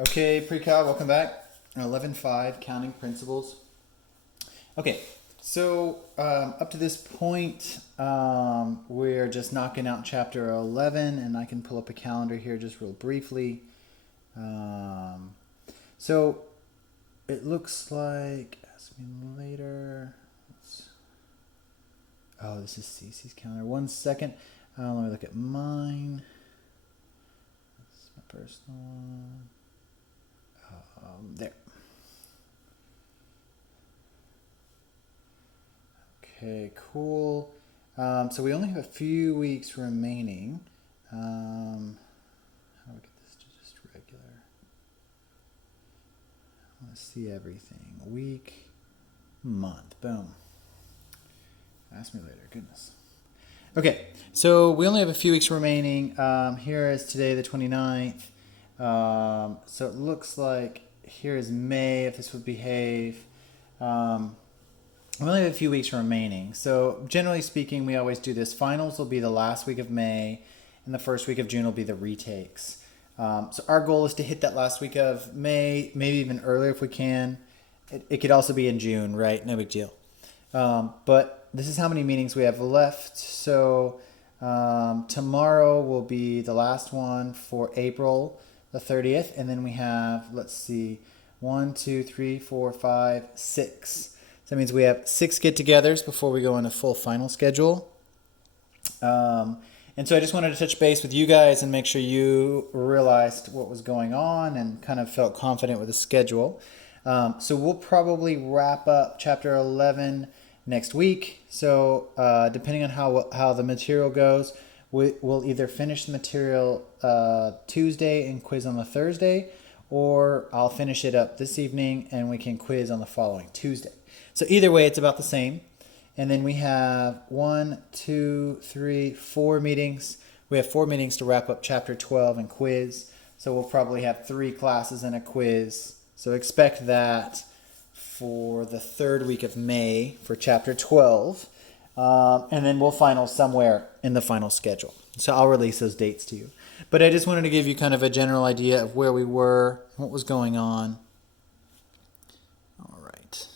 Okay, pre-cal, welcome back. 11.5, counting principles. Okay, so up to this point, we're just knocking out chapter 11, and I can pull up a calendar here just real briefly. Um, so it looks like, ask me later. Oh, this is Cece's calendar. 1 second. Let me look at mine. This is my personal one. There. Okay, cool. So we only have a few weeks remaining. How do we get this to just regular? I want to see everything. Week, month, boom. Ask me later, goodness. Okay, so we only have a few weeks remaining. Here is today, the 29th. So it looks like here is May, if this would behave. We only have a few weeks remaining. So generally speaking, we always do this. Finals will be the last week of May, and the first week of June will be the retakes. So our goal is to hit that last week of May, maybe even earlier if we can. It could also be in June, right? No big deal. But this is how many meetings we have left. So tomorrow will be the last one for April the 30th. And then we have, let's see, 1, 2, 3, 4, 5, 6. So that means we have 6 get-togethers before we go on a full final schedule. And so I just wanted to touch base with you guys and make sure you realized what was going on and kind of felt confident with the schedule. So we'll probably wrap up chapter 11 next week. So depending on how the material goes, we'll either finish the material Tuesday and quiz on the Thursday, or I'll finish it up this evening and we can quiz on the following Tuesday. So either way, it's about the same. And then we have 1, 2, 3, 4 meetings. We have 4 meetings to wrap up chapter 12 and quiz. So we'll probably have 3 classes and a quiz. So expect that for the 3rd week of May for chapter 12. And then we'll final somewhere in the final schedule. So I'll release those dates to you. But I just wanted to give you kind of a general idea of where we were, what was going on. All right.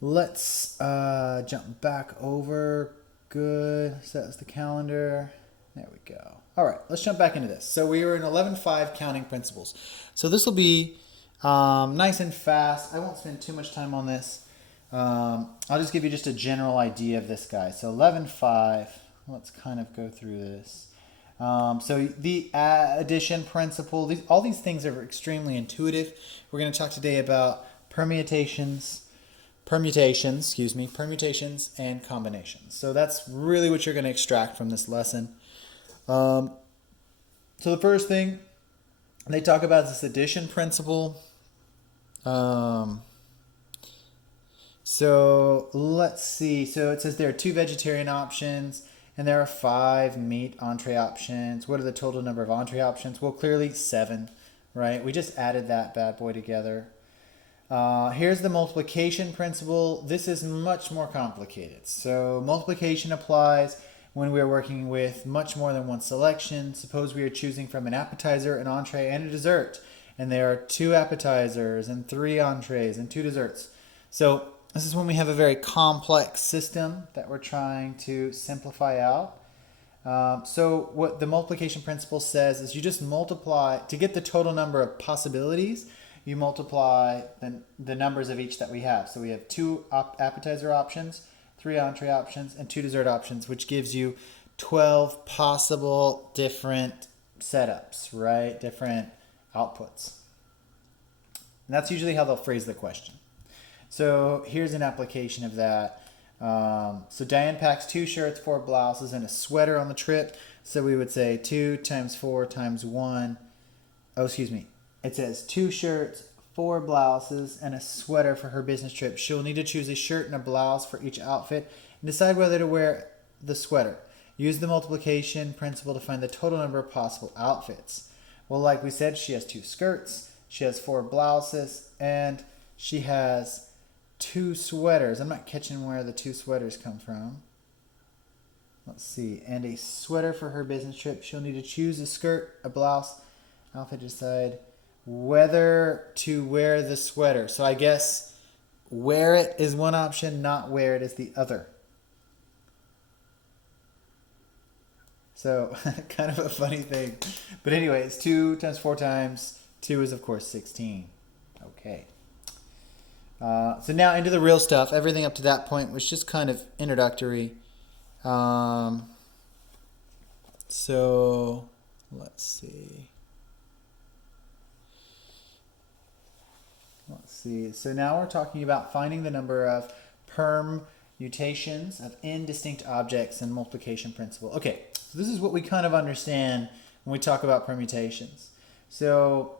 Let's jump back over. Good. So that's the calendar. There we go. All right, let's jump back into this. So we were in 11.5 counting principles. So this will be nice and fast. I won't spend too much time on this. I'll just give you just a general idea of this guy. So 11.5, let's kind of go through this. So the addition principle, all these things are extremely intuitive. We're going to talk today about permutations and combinations. So that's really what you're going to extract from this lesson. So the first thing they talk about is this addition principle. So let's see. So it says there are 2 vegetarian options and there are 5 meat entree options. What are the total number of entree options? Well, clearly 7, right? We just added that bad boy together. Here's the multiplication principle. This is much more complicated. So multiplication applies when we are working with much more than one selection. Suppose we are choosing from an appetizer, an entree, and a dessert. And there are 2 appetizers and 3 entrees and 2 desserts. So this is when we have a very complex system that we're trying to simplify out. So what the multiplication principle says is you just multiply, to get the total number of possibilities, you multiply the numbers of each that we have. So we have 2 appetizer options, 3 entree options, and 2 dessert options, which gives you 12 possible different setups, right? Different outputs. And that's usually how they'll phrase the question. So here's an application of that. So Diane packs 2 shirts, 4 blouses, and a sweater on the trip. So we would say 2 times 4 times 1. Oh, excuse me. It says 2 shirts, 4 blouses, and a sweater for her business trip. She'll need to choose a shirt and a blouse for each outfit and decide whether to wear the sweater. Use the multiplication principle to find the total number of possible outfits. Well, like we said, she has 2 skirts, she has 4 blouses, and she has 2 sweaters. I'm not catching where the 2 sweaters come from. Let's see. And a sweater for her business trip. She'll need to choose a skirt, a blouse, outfit to decide whether to wear the sweater. So I guess wear it is one option, not wear it is the other. So kind of a funny thing. But anyways, 2 times 4 times 2 is of course 16. Okay. So now into the real stuff. Everything up to that point was just kind of introductory. So let's see. So now we're talking about finding the number of permutations of n distinct objects and multiplication principle. Okay, so this is what we kind of understand when we talk about permutations. So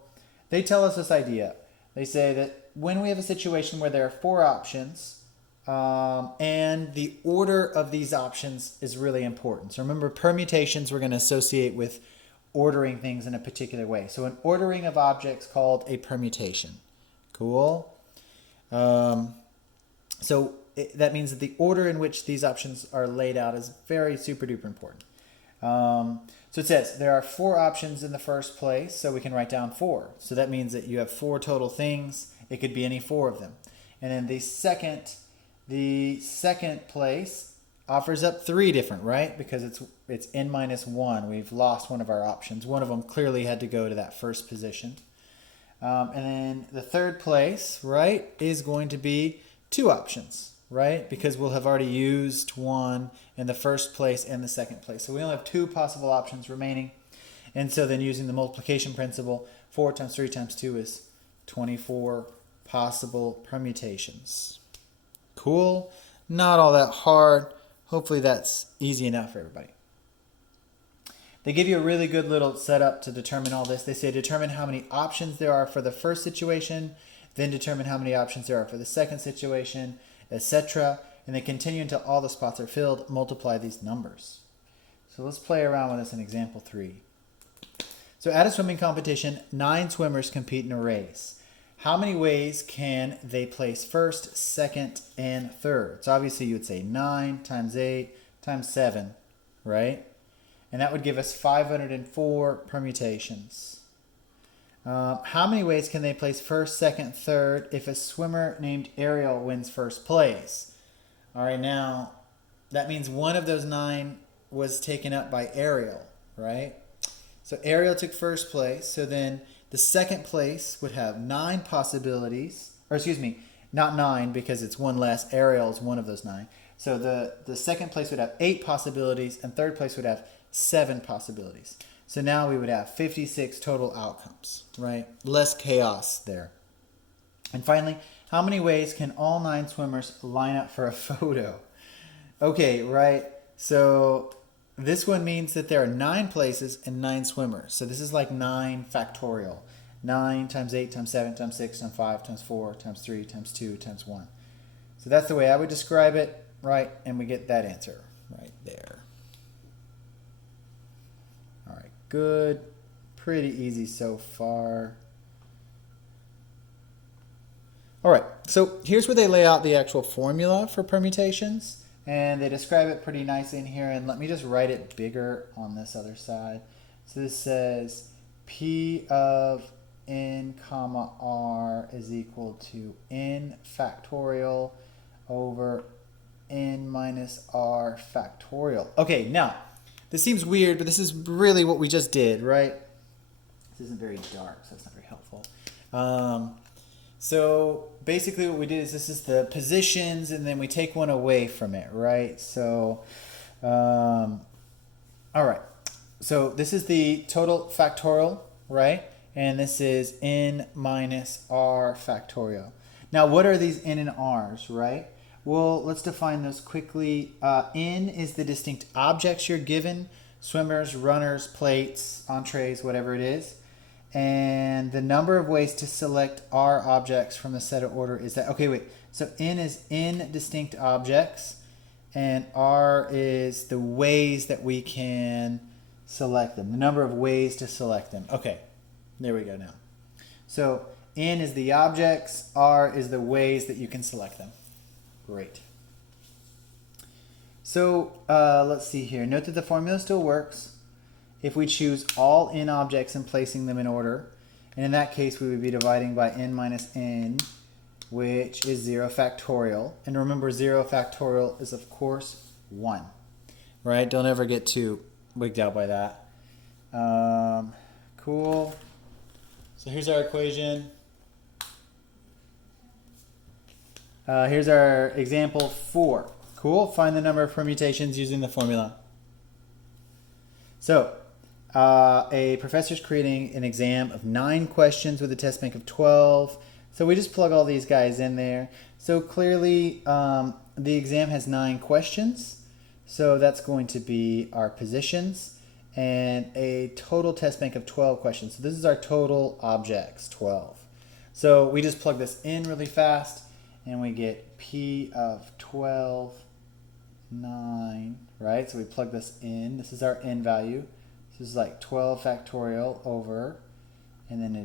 they tell us this idea. They say that when we have a situation where there are 4 options, and the order of these options is really important. So remember, permutations we're going to associate with ordering things in a particular way. So an ordering of objects called a permutation. Cool. That means that the order in which these options are laid out is very super duper important. So it says there are 4 options in the first place, so we can write down 4. So that means that you have 4 total things. It could be any 4 of them. And then the second place offers up 3 different, right? Because it's n minus 1. We've lost one of our options. One of them clearly had to go to that first position. And then the third place, right, is going to be 2 options, right? Because we'll have already used one in the first place and the second place. So we only have 2 possible options remaining. And so then using the multiplication principle, 4 times 3 times 2 is 24 possible permutations. Cool. Not all that hard. Hopefully that's easy enough for everybody. They give you a really good little setup to determine all this. They say determine how many options there are for the first situation, then determine how many options there are for the second situation, etc. And they continue until all the spots are filled. Multiply these numbers. So let's play around with this in example 3. So at a swimming competition, 9 swimmers compete in a race. How many ways can they place first, second, and third? So obviously you would say 9 times 8 times 7, right? And that would give us 504 permutations. How many ways can they place first, second, third if a swimmer named Ariel wins first place? All right, now that means one of those 9 was taken up by Ariel, right? So Ariel took first place. So then the second place would have 9 possibilities. Or excuse me, not 9 because it's 1 less. Ariel is one of those 9. So the second place would have 8 possibilities and third place would have 7 possibilities. So now we would have 56 total outcomes, right? Less chaos there. And finally, how many ways can all 9 swimmers line up for a photo? Okay, right? So this one means that there are 9 places and 9 swimmers. So this is like 9 factorial. 9 times 8 times 7 times 6 times 5 times 4 times 3 times 2 times 1. So that's the way I would describe it, right? And we get that answer right there. All right, good. Pretty easy so far. All right, so here's where they lay out the actual formula for permutations. And they describe it pretty nicely in here. And let me just write it bigger on this other side. So this says P of n comma r is equal to n factorial over n minus r factorial. Okay, now, this seems weird, but this is really what we just did, right? This isn't very dark, so it's not very helpful. So basically what we did is this is the positions and then we take one away from it, right? So, all right. So this is the total factorial, right? And this is n minus r factorial. Now what are these n and r's, right? Well, let's define those quickly. N is the distinct objects you're given, swimmers, runners, plates, entrees, whatever it is. And the number of ways to select R objects from the set of order is that, okay, wait. So N is N distinct objects, and R is the ways that we can select them, the number of ways to select them. Okay, there we go now. So N is the objects, R is the ways that you can select them. Great. So let's see here. Note that the formula still works if we choose all n objects and placing them in order. And in that case, we would be dividing by n minus n, which is 0 factorial. And remember, 0 factorial is, of course, 1. Right? Don't ever get too wigged out by that. Cool. So here's our equation. Here's our example 4. Cool. Find the number of permutations using the formula. So, a professor's creating an exam of 9 questions with a test bank of 12. So we just plug all these guys in there. So clearly, the exam has 9 questions. So that's going to be our positions and a total test bank of 12 questions. So this is our total objects, 12. So we just plug this in really fast and we get P of 12, 9, right? So we plug this in. This is our n value. This is like 12 factorial over, and then it